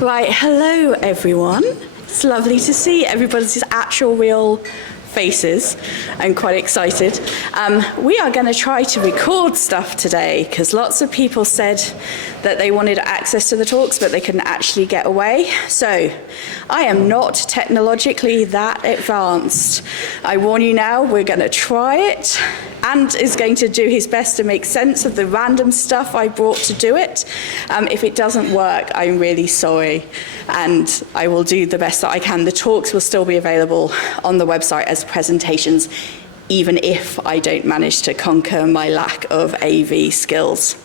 Right, hello everyone. It's lovely to see everybody's actual real faces. I'm quite excited. We are going to try to record stuff today because lots of people said that they wanted access to the talks but they couldn't actually get away. So I am not technologically that advanced. I warn you now, we're going to try it. Ant is going to do his best to make sense of the random stuff I brought to do it. If it doesn't work, I'm really sorry, and I will do the best that I can. The talks will still be available on the website as presentations, even if I don't manage to conquer my lack of AV skills.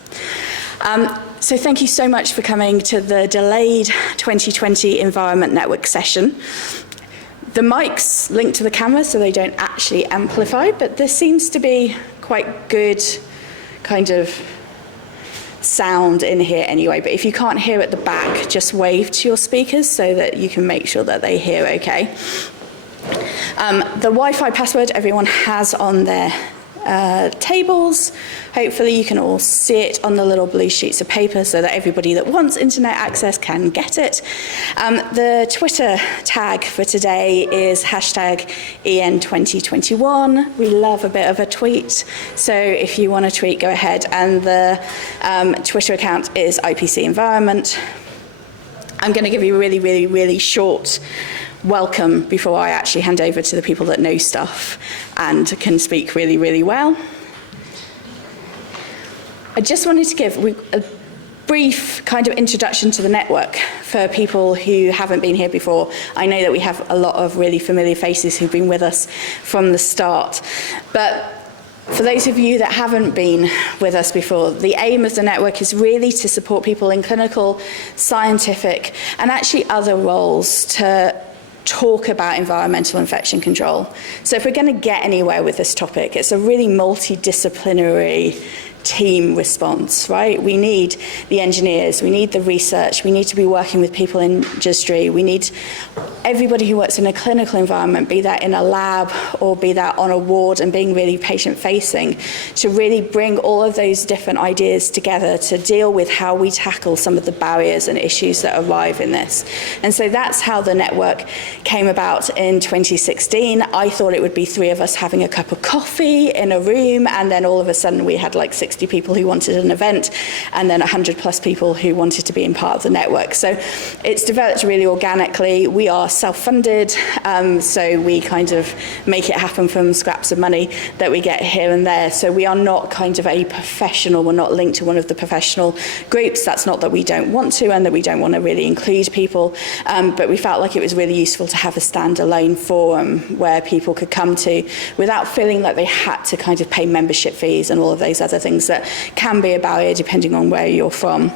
So thank you so much for coming to the delayed 2020 Environment Network session. The mics link to the camera so they don't actually amplify, but there seems to be quite good kind of sound in here anyway. But if you can't hear at the back, just wave to your speakers so that you can make sure that they hear okay. The Wi-Fi password everyone has on their tables. Hopefully you can all see it on the little blue sheets of paper so that everybody that wants internet access can get it. The Twitter tag for today is #EN2021. We love a bit of a tweet, so if you want to tweet, go ahead. And the Twitter account is IPC Environment. I'm going to give you a really short welcome before I actually hand over to the people that know stuff and can speak really well. I just wanted to give a brief kind of introduction to the network for people who haven't been here before. I know that we have a lot of really familiar faces who've been with us from the start, but for those of you that haven't been with us before, the aim of the network is really to support people in clinical, scientific, and actually other roles to talk about environmental infection control. So if we're going to get anywhere with this topic, it's a really multidisciplinary team response, right? We need the engineers, we need the research, we need to be working with people in industry, we need everybody who works in a clinical environment, be that in a lab or be that on a ward and being really patient-facing, to really bring all of those different ideas together to deal with how we tackle some of the barriers and issues that arrive in this. And so that's how the network came about in 2016. I thought it would be three of us having a cup of coffee in a room, and then all of a sudden we had like 60 people who wanted an event, and then 100 plus people who wanted to be in part of the network. So it's developed really organically. We are self-funded, so we kind of make it happen from scraps of money that we get here and there. So we are not kind of a professional, we're not linked to one of the professional groups. That's not that we don't want to and that we don't want to really include people, but we felt like it was really useful to have a standalone forum where people could come to without feeling like they had to kind of pay membership fees and all of those other things that can be a barrier depending on where you're from.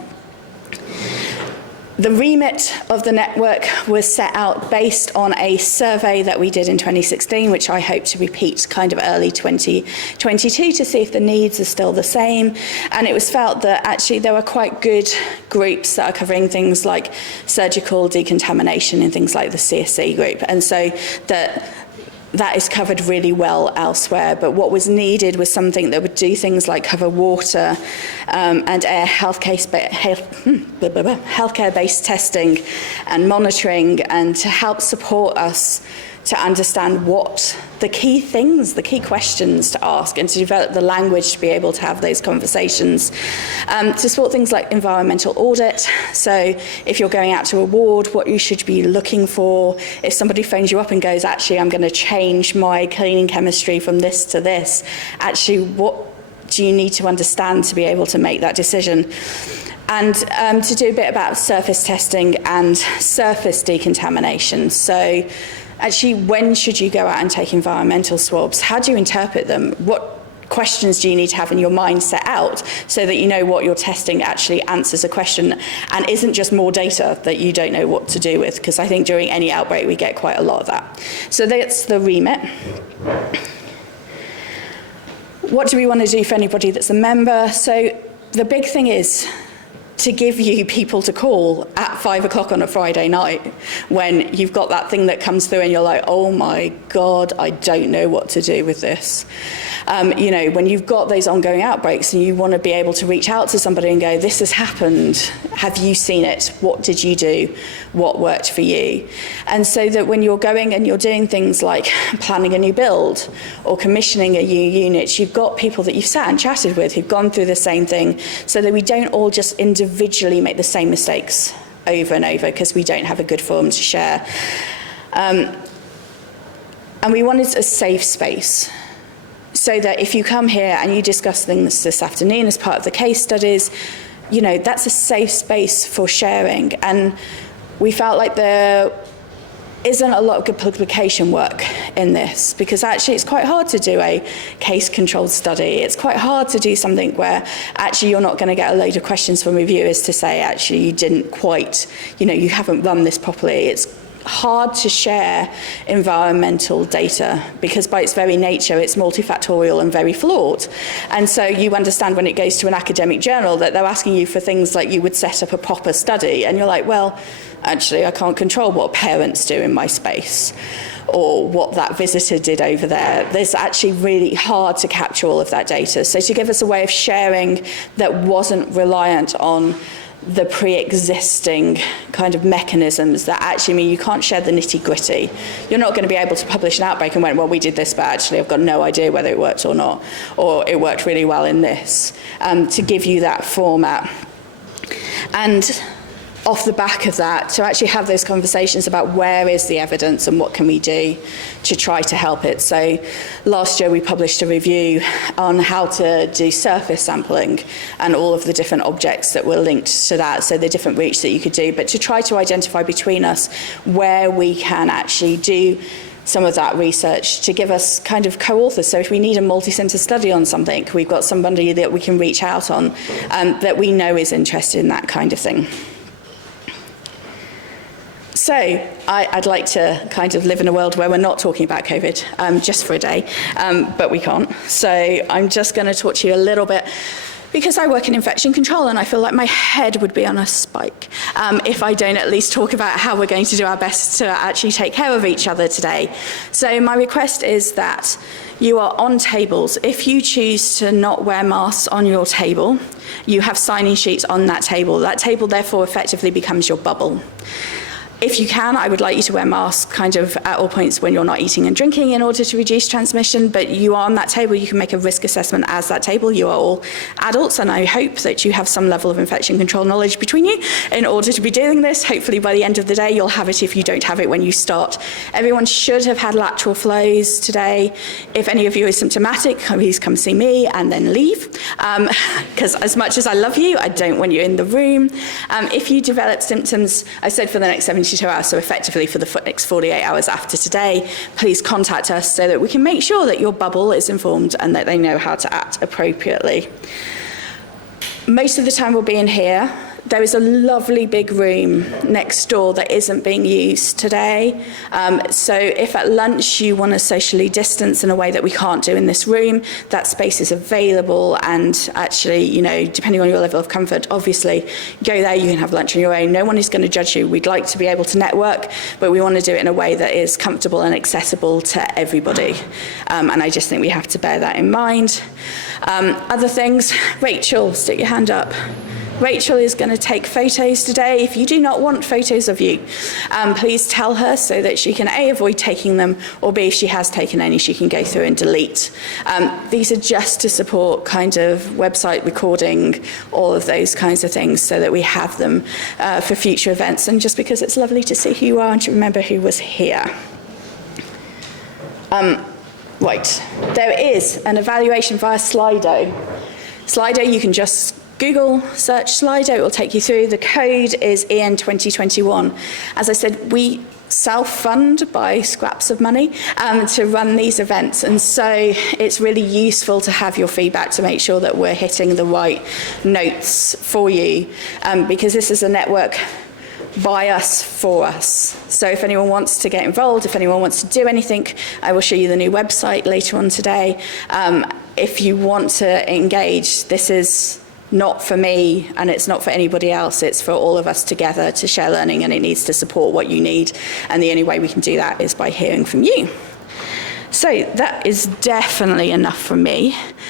The remit of the network was set out based on a survey that we did in 2016, which I hope to repeat kind of early 2022 to see if the needs are still the same. And it was felt that actually there were quite good groups that are covering things like surgical decontamination and things like the CSC group. And so that is covered really well elsewhere, but what was needed was something that would do things like cover water and air healthcare-based testing and monitoring, and to help support us to understand what the key things, the key questions to ask, and to develop the language to be able to have those conversations. To support things like environmental audit, so if you're going out to a ward, what you should be looking for. If somebody phones you up and goes, actually, I'm going to change my cleaning chemistry from this to this, actually, what do you need to understand to be able to make that decision? And to do a bit about surface testing and surface decontamination. So actually, when should you go out and take environmental swabs? How do you interpret them? What questions do you need to have in your mind set out so that you know what you're testing actually answers a question and isn't just more data that you don't know what to do with? Because I think during any outbreak we get quite a lot of that. So that's the remit. What do we want to do for anybody that's a member? So the big thing is to give you people to call at 5 o'clock on a Friday night when you've got that thing that comes through and you're like, oh my God, I don't know what to do with this. You know, when you've got those ongoing outbreaks and you want to be able to reach out to somebody and go, this has happened, have you seen it? What did you do? What worked for you? And so that when you're going and you're doing things like planning a new build or commissioning a new unit, you've got people that you've sat and chatted with who've gone through the same thing, so that we don't all just individually make the same mistakes over and over because we don't have a good forum to share. And we wanted a safe space, so that if you come here and you discuss things this afternoon as part of the case studies, you know, that's a safe space for sharing. And we felt like there isn't a lot of good publication work in this, because actually it's quite hard to do a case-controlled study. It's quite hard to do something where actually you're not going to get a load of questions from reviewers to say, actually, you didn't quite, you know, you haven't run this properly. It's hard to share environmental data because by its very nature it's multifactorial and very flawed. And so you understand when it goes to an academic journal that they're asking you for things like you would set up a proper study, and you're like, well, actually I can't control what parents do in my space or what that visitor did over there. It's actually really hard to capture all of that data. So to give us a way of sharing that wasn't reliant on the pre-existing kind of mechanisms that actually mean you can't share the nitty-gritty. You're not going to be able to publish an outbreak and went, well, we did this, but actually I've got no idea whether it worked or not, or it worked really well in this, to give you that format. And off the back of that, to actually have those conversations about where is the evidence and what can we do to try to help it. So last year we published a review on how to do surface sampling and all of the different objects that were linked to that, so the different routes that you could do, but to try to identify between us where we can actually do some of that research to give us kind of co-authors. So if we need a multi-centre study on something, we've got somebody that we can reach out on that we know is interested in that kind of thing. So I'd like to kind of live in a world where we're not talking about COVID just for a day, but we can't. So I'm just going to talk to you a little bit, because I work in infection control and I feel like my head would be on a spike if I don't at least talk about how we're going to do our best to actually take care of each other today. So my request is that you are on tables. If you choose to not wear masks on your table, you have sign-in sheets on that table. That table therefore effectively becomes your bubble. If you can, I would like you to wear masks kind of at all points when you're not eating and drinking in order to reduce transmission, but you are on that table, you can make a risk assessment as that table. You are all adults, and I hope that you have some level of infection control knowledge between you in order to be doing this. Hopefully by the end of the day, you'll have it if you don't have it when you start. Everyone should have had lateral flows today. If any of you are symptomatic, please come see me and then leave, because as much as I love you, I don't want you in the room. If you develop symptoms, I said for the next 72 hours, so effectively for the next 48 hours after today, please contact us so that we can make sure that your bubble is informed and that they know how to act appropriately. Most of the time we'll be in here. There is a lovely big room next door that isn't being used today. So if at lunch you want to socially distance in a way that we can't do in this room, that space is available, and actually, you know, depending on your level of comfort, obviously, go there, you can have lunch on your own. No one is going to judge you. We'd like to be able to network, but we want to do it in a way that is comfortable and accessible to everybody. And I just think we have to bear that in mind. Other things, Rachel, stick your hand up. Rachel is going to take photos today. If you do not want photos of you, please tell her so that she can A, avoid taking them, or B, if she has taken any, she can go through and delete. These are just to support kind of website recording, all of those kinds of things, so that we have them for future events, and just because it's lovely to see who you are and to remember who was here. Right, there is an evaluation via Slido. Slido, you can just Google search Slido, it will take you through. The code is EN 2021. As I said, we self-fund by scraps of money to run these events, and so it's really useful to have your feedback to make sure that we're hitting the right notes for you, because this is a network by us, for us. So if anyone wants to get involved, if anyone wants to do anything, I will show you the new website later on today. If you want to engage, this is not for me and it's not for anybody else. It's for all of us together to share learning, and it needs to support what you need. And the only way we can do that is by hearing from you. So that is definitely enough from me.